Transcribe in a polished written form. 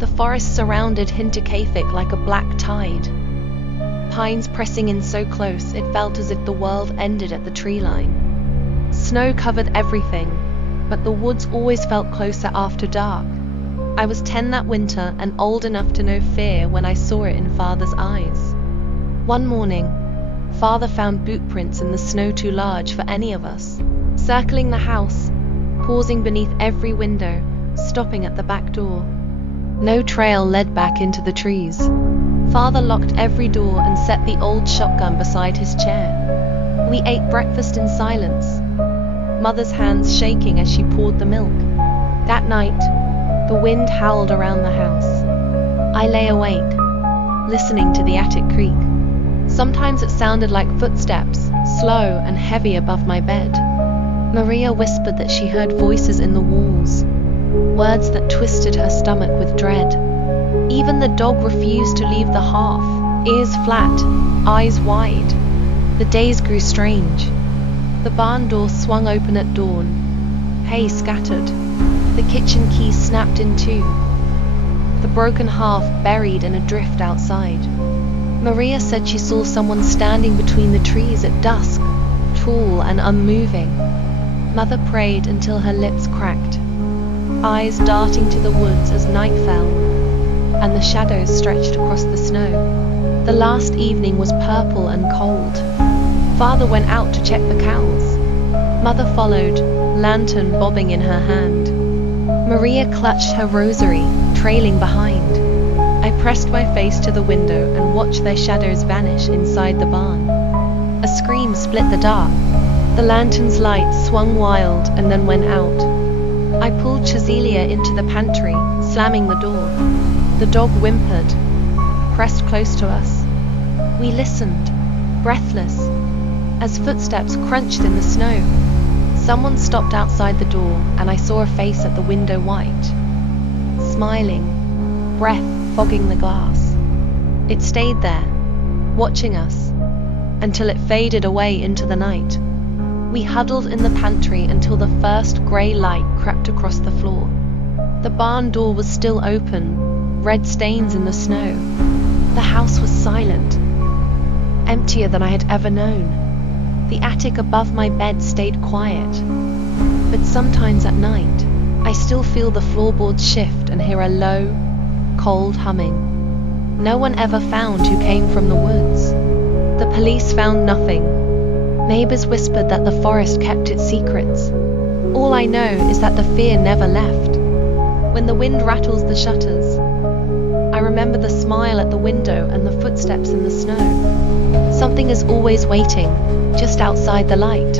The forest surrounded Hinterkaifeck like a black tide. Pines pressing in so close it felt as if the world ended at the tree line. Snow covered everything, but the woods always felt closer after dark. I was 10 that winter and old enough to know fear when I saw it in Father's eyes. One morning, Father found boot prints in the snow too large for any of us, circling the house, pausing beneath every window, stopping at the back door. No trail led back into the trees. Father locked every door and set the old shotgun beside his chair. We ate breakfast in silence, Mother's hands shaking as she poured the milk. That night, the wind howled around the house. I lay awake, listening to the attic creak. Sometimes it sounded like footsteps, slow and heavy above my bed. Maria whispered that she heard voices in the walls, words that twisted her stomach with dread. Even the dog refused to leave the hearth, ears flat, eyes wide. The days grew strange. The barn door swung open at dawn. Hay scattered. The kitchen key snapped in two. The broken half buried in a drift outside. Maria said she saw someone standing between the trees at dusk, tall and unmoving. Mother prayed until her lips cracked, eyes darting to the woods as night fell, and the shadows stretched across the snow. The last evening was purple and cold. Father went out to check the cows. Mother followed, lantern bobbing in her hand. Maria clutched her rosary, trailing behind. I pressed my face to the window and watched their shadows vanish inside the barn. A scream split the dark. The lantern's light swung wild and then went out. I pulled Chazelia into the pantry, slamming the door. The dog whimpered, pressed close to us. We listened, breathless, as footsteps crunched in the snow. Someone stopped outside the door, and I saw a face at the window white, smiling, breath fogging the glass. It stayed there, watching us, until it faded away into the night. We huddled in the pantry until the first grey light crept across the floor. The barn door was still open, red stains in the snow. The house was silent, emptier than I had ever known. The attic above my bed stayed quiet, but sometimes at night, I still feel the floorboards shift and hear a low, cold humming. No one ever found who came from the woods. The police found nothing. Neighbors whispered that the forest kept its secrets. All I know is that the fear never left. When the wind rattles the shutters, I remember the smile at the window and the footsteps in the snow. Something is always waiting, just outside the light.